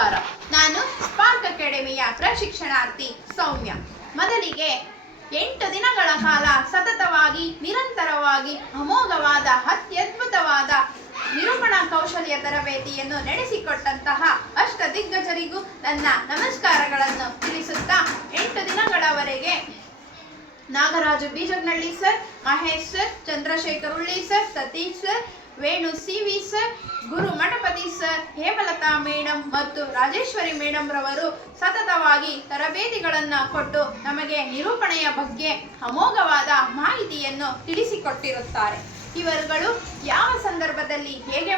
ನಮಸ್ಕಾರ. ನಾನು ಸ್ಪಾರ್ಕ್ ಅಕಾಡೆಮಿಯ ಪ್ರಶಿಕ್ಷಣಾರ್ಥಿ ಸೌಮ್ಯ. ಮೊದಲಿಗೆ 8 ದಿನಗಳ ಕಾಲ ಸತತವಾಗಿ ನಿರಂತರವಾಗಿ ಅಮೋಘವಾದ ಅತ್ಯದ್ಭುತವಾದ ನಿರೂಪಣಾ ಕೌಶಲ್ಯ ತರಬೇತಿಯನ್ನು ನಡೆಸಿಕೊಟ್ಟಂತಹ ಅಷ್ಟ ದಿಗ್ಗಜರಿಗೂ ನನ್ನ ನಮಸ್ಕಾರಗಳನ್ನು ತಿಳಿಸುತ್ತಾ 8 ದಿನಗಳವರೆಗೆ Nagaraju Beejagnalli sir, Mahesh sir, Chandrashekar Ulli sir, Satish sir, Venu C V. Sir, Guru Mathapati sir, Hemalatha madam ಮತ್ತು ರಾಜೇಶ್ವರಿ ಮೇಡಮ್ ರವರು ಸತತವಾಗಿ ತರಬೇತಿಗಳನ್ನು ಕೊಟ್ಟು ನಮಗೆ ನಿರೂಪಣೆಯ ಬಗ್ಗೆ ಅಮೋಘವಾದ ಮಾಹಿತಿಯನ್ನು ತಿಳಿಸಿಕೊಟ್ಟಿರುತ್ತಾರೆ. ಇವರುಗಳು ಯಾವ ಸಂದರ್ಭದಲ್ಲಿ ಹೇಗೆ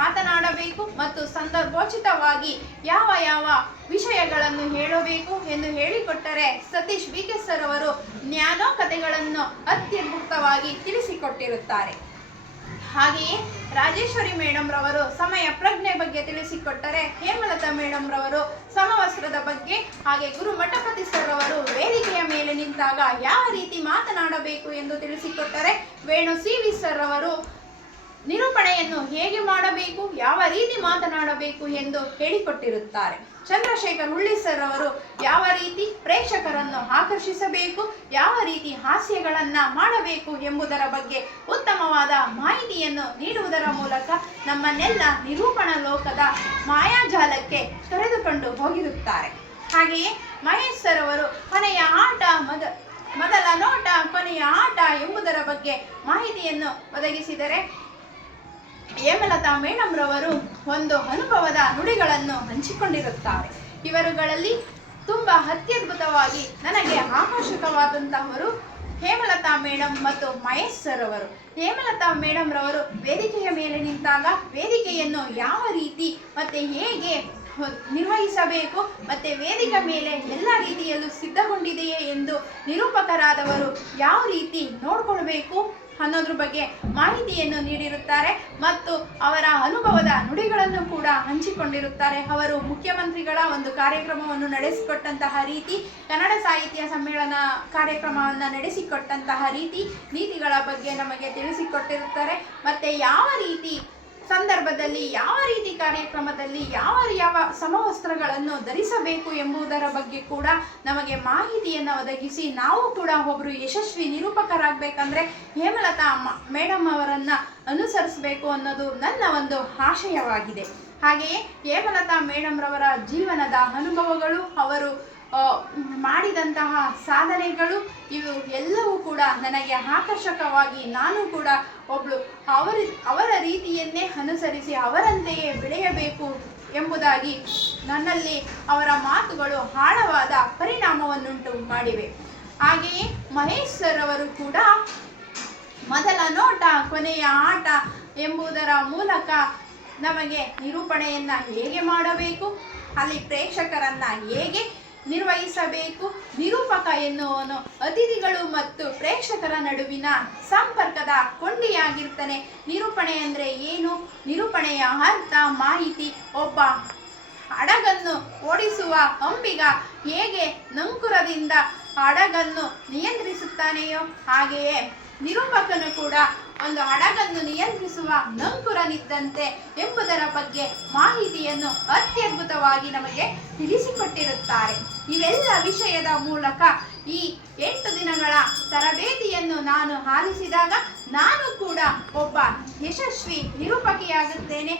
ಮಾತನಾಡಬೇಕು ಮತ್ತು ಸಂದರ್ಭೋಚಿತವಾಗಿ ಯಾವ ವಿಷಯಗಳನ್ನು ಹೇಳಬೇಕು ಎಂದು ಹೇಳಿಕೊಟ್ಟರೆ ಸತೀಶ್ ವಿ.ಕೆ. ಸರ್ ಅವರು ಜ್ಞಾನೋಕತೆಗಳನ್ನು ಅತ್ಯದ್ಭುತವಾಗಿ ತಿಳಿಸಿಕೊಟ್ಟಿರುತ್ತಾರೆ. ಹಾಗೆಯೇ ರಾಜೇಶ್ವರಿ ಮೇಡಮ್ ರವರು ಸಮಯ ಪ್ರಜ್ಞೆ ಬಗ್ಗೆ ತಿಳಿಸಿಕೊಟ್ಟರೆ, ಹೇಮಲತಾ ಮೇಡಮ್ ರವರು ಸಮವಸ್ತ್ರದ ಬಗ್ಗೆ, ಹಾಗೆ ಗುರು ಮಠಪತಿ ಸರ್ ಅವರು ವೇದಿಕೆಯ ಮೇಲೆ ನಿಂತಾಗ ಯಾವ ರೀತಿ ಮಾತನಾಡಬೇಕು ಎಂದು ತಿಳಿಸಿಕೊಟ್ಟರೆ, ವೇಣು ಸಿ.ವಿ. ಸರ್ ಅವರು ನಿರೂಪಣೆಯನ್ನು ಹೇಗೆ ಮಾಡಬೇಕು, ಯಾವ ರೀತಿ ಮಾತನಾಡಬೇಕು ಎಂದು ಹೇಳಿಕೊಟ್ಟಿರುತ್ತಾರೆ. ಚಂದ್ರಶೇಖರ್ ಉಳ್ಳಿ ಸರ್ ಅವರು ಯಾವ ರೀತಿ ಪ್ರೇಕ್ಷಕರನ್ನು ಆಕರ್ಷಿಸಬೇಕು, ಯಾವ ರೀತಿ ಹಾಸ್ಯಗಳನ್ನು ಮಾಡಬೇಕು ಎಂಬುದರ ಬಗ್ಗೆ ಉತ್ತಮವಾದ ಮಾಹಿತಿಯನ್ನು ನೀಡುವುದರ ಮೂಲಕ ನಮ್ಮನ್ನೆಲ್ಲ ನಿರೂಪಣಾ ಲೋಕದ ಮಾಯಾಜಾಲಕ್ಕೆ ತೊರೆದುಕೊಂಡು ಹೋಗಿರುತ್ತಾರೆ. ಹಾಗೆಯೇ ಮಹೇಶ್ ಸರ್ ಅವರು ಕೊನೆಯ ಆಟ ಮೊದಲ ನೋಟ ಕೊನೆಯ ಆಟ ಎಂಬುದರ ಬಗ್ಗೆ ಮಾಹಿತಿಯನ್ನು ಒದಗಿಸಿದರೆ, ಹೇಮಲತಾ ಮೇಡಮ್ ರವರು ಒಂದು ಅನುಭವದ ನುಡಿಗಳನ್ನು ಹಂಚಿಕೊಂಡಿರುತ್ತಾರೆ. ಇವರುಗಳಲ್ಲಿ ತುಂಬ ಅತ್ಯದ್ಭುತವಾಗಿ ನನಗೆ ಆಕರ್ಷಕವಾದಂತಹವರು ಹೇಮಲತಾ ಮೇಡಮ್ ಮತ್ತು ಮಹೇಶ್ ಸರ್ ಅವರು. ಹೇಮಲತಾ ಮೇಡಮ್ ರವರು ವೇದಿಕೆಯ ಮೇಲೆ ನಿಂತಾಗ ವೇದಿಕೆಯನ್ನು ಯಾವ ರೀತಿ ಮತ್ತೆ ಹೇಗೆ ನಿರ್ವಹಿಸಬೇಕು ಮತ್ತೆ ವೇದಿಕೆ ಮೇಲೆ ಎಲ್ಲ ರೀತಿಯಲ್ಲೂ ಸಿದ್ಧಗೊಂಡಿದೆಯೇ ಎಂದು ನಿರೂಪಕರಾದವರು ಯಾವ ರೀತಿ ನೋಡ್ಕೊಳ್ಬೇಕು ಅನ್ನೋದ್ರ ಬಗ್ಗೆ ಮಾಹಿತಿಯನ್ನು ನೀಡಿರುತ್ತಾರೆ ಮತ್ತು ಅವರ ಅನುಭವದ ನುಡಿಗಳನ್ನು ಕೂಡ ಹಂಚಿಕೊಂಡಿರುತ್ತಾರೆ. ಅವರು ಮುಖ್ಯಮಂತ್ರಿಗಳ ಒಂದು ಕಾರ್ಯಕ್ರಮವನ್ನು ನಡೆಸಿಕೊಟ್ಟಂತಹ ರೀತಿ, ಕನ್ನಡ ಸಾಹಿತ್ಯ ಸಮ್ಮೇಳನ ಕಾರ್ಯಕ್ರಮವನ್ನು ನಡೆಸಿಕೊಟ್ಟಂತಹ ನೀತಿಗಳ ಬಗ್ಗೆ ನಮಗೆ ತಿಳಿಸಿಕೊಟ್ಟಿರುತ್ತಾರೆ. ಮತ್ತು ಯಾವ ರೀತಿ ಸಂದರ್ಭದಲ್ಲಿ ಯಾವ ರೀತಿ ಕಾರ್ಯಕ್ರಮದಲ್ಲಿ ಯಾವ ಸಮವಸ್ತ್ರಗಳನ್ನು ಧರಿಸಬೇಕು ಎಂಬುದರ ಬಗ್ಗೆ ಕೂಡ ನಮಗೆ ಮಾಹಿತಿಯನ್ನು ಒದಗಿಸಿ, ನಾವು ಕೂಡ ಒಬ್ಬರು ಯಶಸ್ವಿ ನಿರೂಪಕರಾಗಬೇಕಂದ್ರೆ ಹೇಮಲತಾ ಮೇಡಮ್ ಅವರನ್ನು ಅನುಸರಿಸಬೇಕು ಅನ್ನೋದು ನನ್ನ ಒಂದು ಆಶಯವಾಗಿದೆ. ಹಾಗೆಯೇ ಹೇಮಲತಾ ಮೇಡಮ್ ರವರ ಜೀವನದ ಅನುಭವಗಳು, ಅವರು ಮಾಡಿದಂತಹ ಸಾಧನೆಗಳು, ಇವು ಎಲ್ಲವೂ ಕೂಡ ನನಗೆ ಆಕರ್ಷಕವಾಗಿ ನಾನು ಕೂಡ ಒಬ್ಬಳು ಅವರ ರೀತಿಯನ್ನೇ ಅನುಸರಿಸಿ ಅವರಂತೆಯೇ ಬೆಳೆಯಬೇಕು ಎಂಬುದಾಗಿ ನನ್ನಲ್ಲಿ ಅವರ ಮಾತುಗಳು ಆಳವಾದ ಪರಿಣಾಮವನ್ನುಂಟು ಮಾಡಿವೆ. ಹಾಗೆಯೇ ಮಹೇಶ್ ಸರ್ ಅವರು ಕೂಡ ಮೊದಲ ನೋಟ ಕೊನೆಯ ಆಟ ಎಂಬುದರ ಮೂಲಕ ನಮಗೆ ನಿರೂಪಣೆಯನ್ನು ಹೇಗೆ ಮಾಡಬೇಕು, ಅಲ್ಲಿ ಪ್ರೇಕ್ಷಕರನ್ನು ಹೇಗೆ ನಿರ್ವಹಿಸಬೇಕು, ನಿರೂಪಕ ಎನ್ನುವನು ಅತಿಥಿಗಳು ಮತ್ತು ಪ್ರೇಕ್ಷಕರ ನಡುವಿನ ಸಂಪರ್ಕದ ಕೊಂಡಿಯಾಗಿರ್ತಾನೆ. ನಿರೂಪಣೆ ಅಂದರೆ ಏನು, ನಿರೂಪಣೆಯ ಅರ್ಥ ಮಾಹಿತಿ, ಒಬ್ಬ ಹಡಗನ್ನು ಓಡಿಸುವ ಅಂಬಿಗ ಹೇಗೆ ನಂಕುರದಿಂದ ಹಡಗನ್ನು ನಿಯಂತ್ರಿಸುತ್ತಾನೆಯೋ ಹಾಗೆಯೇ ನಿರೂಪಕನು ಕೂಡ ಒಂದು ಹಡಗನ್ನು ನಿಯಂತ್ರಿಸುವ ನಂಕುರನಿದ್ದಂತೆ ಎಂಬುದರ ಬಗ್ಗೆ ಮಾಹಿತಿಯನ್ನು ಅತ್ಯದ್ಭುತವಾಗಿ ನಮಗೆ ತಿಳಿಸಿಕೊಟ್ಟಿರುತ್ತಾರೆ. ಇವೆಲ್ಲ ವಿಷಯದ ಮೂಲಕ ಈ 8 ದಿನಗಳ ತರಬೇತಿಯನ್ನು ನಾನು ಆಲಿಸಿದಾಗ ನಾನು ಕೂಡ ಒಬ್ಬ ಯಶಸ್ವಿ ನಿರೂಪಕಿಯಾಗುತ್ತೇನೆ,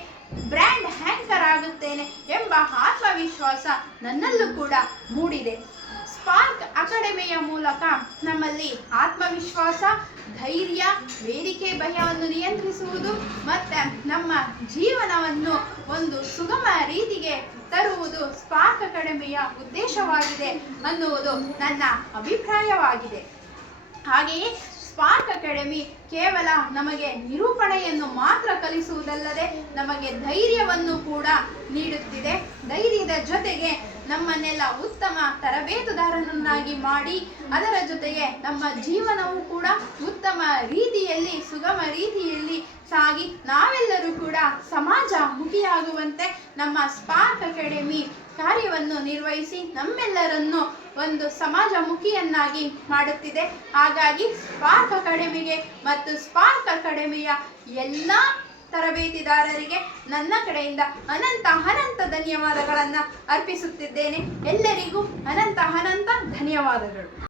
ಬ್ರ್ಯಾಂಡ್ ಆ್ಯಂಕರ್ ಆಗುತ್ತೇನೆ ಎಂಬ ಆತ್ಮವಿಶ್ವಾಸ ನನ್ನಲ್ಲೂ ಕೂಡ ಮೂಡಿದೆ. ಸ್ಪಾರ್ಕ್ ಅಕಾಡೆಮಿಯ ಮೂಲಕ ನಮ್ಮಲ್ಲಿ ಆತ್ಮವಿಶ್ವಾಸ, ಧೈರ್ಯ, ವೇದಿಕೆ ಭಯವನ್ನು ನಿಯಂತ್ರಿಸುವುದು ಮತ್ತು ನಮ್ಮ ಜೀವನವನ್ನು ಒಂದು ಸುಗಮ ರೀತಿಗೆ ತರುವುದು ಸ್ಪಾರ್ಕ್ ಅಕಾಡೆಮಿಯ ಉದ್ದೇಶವಾಗಿದೆ ಅನ್ನುವುದು ನನ್ನ ಅಭಿಪ್ರಾಯವಾಗಿದೆ. ಹಾಗೆಯೇ ಸ್ಪಾರ್ಕ್ ಅಕಾಡೆಮಿ ಕೇವಲ ನಮಗೆ ನಿರೂಪಣೆಯನ್ನು ಮಾತ್ರ ಕಲಿಸುವುದಲ್ಲದೆ ನಮಗೆ ಧೈರ್ಯವನ್ನು ಕೂಡ ನೀಡುತ್ತಿದೆ. ಧೈರ್ಯದ ಜೊತೆಗೆ ನಮ್ಮನ್ನೆಲ್ಲ ಉತ್ತಮ ತರಬೇತುದಾರನನ್ನಾಗಿ ಮಾಡಿ, ಅದರ ಜೊತೆಗೆ ನಮ್ಮ ಜೀವನವು ಕೂಡ ಉತ್ತಮ ರೀತಿಯಲ್ಲಿ ಸುಗಮ ರೀತಿಯಲ್ಲಿ ಸಾಗಿ ನಾವೆಲ್ಲರೂ ಕೂಡ ಸಮಾಜ ಮುಖಿಯಾಗುವಂತೆ ನಮ್ಮ ಸ್ಪಾರ್ಕ್ ಅಕಾಡೆಮಿ ಕಾರ್ಯವನ್ನು ನಿರ್ವಹಿಸಿ ನಮ್ಮೆಲ್ಲರನ್ನು ಒಂದು ಸಮಾಜಮುಖಿಯನ್ನಾಗಿ ಮಾಡುತ್ತಿದೆ. ಹಾಗಾಗಿ ಸ್ಪಾರ್ಕ್ ಅಕಾಡೆಮಿಗೆ ಮತ್ತು ಸ್ಪಾರ್ಕ್ ಅಕಾಡೆಮಿಯ ಎಲ್ಲ ತರಬೇತಿದಾರರಿಗೆ ನನ್ನ ಕಡೆಯಿಂದ ಅನಂತ ಧನ್ಯವಾದಗಳನ್ನು ಅರ್ಪಿಸುತ್ತಿದ್ದೇನೆ. ಎಲ್ಲರಿಗೂ ಅನಂತ ಧನ್ಯವಾದಗಳು.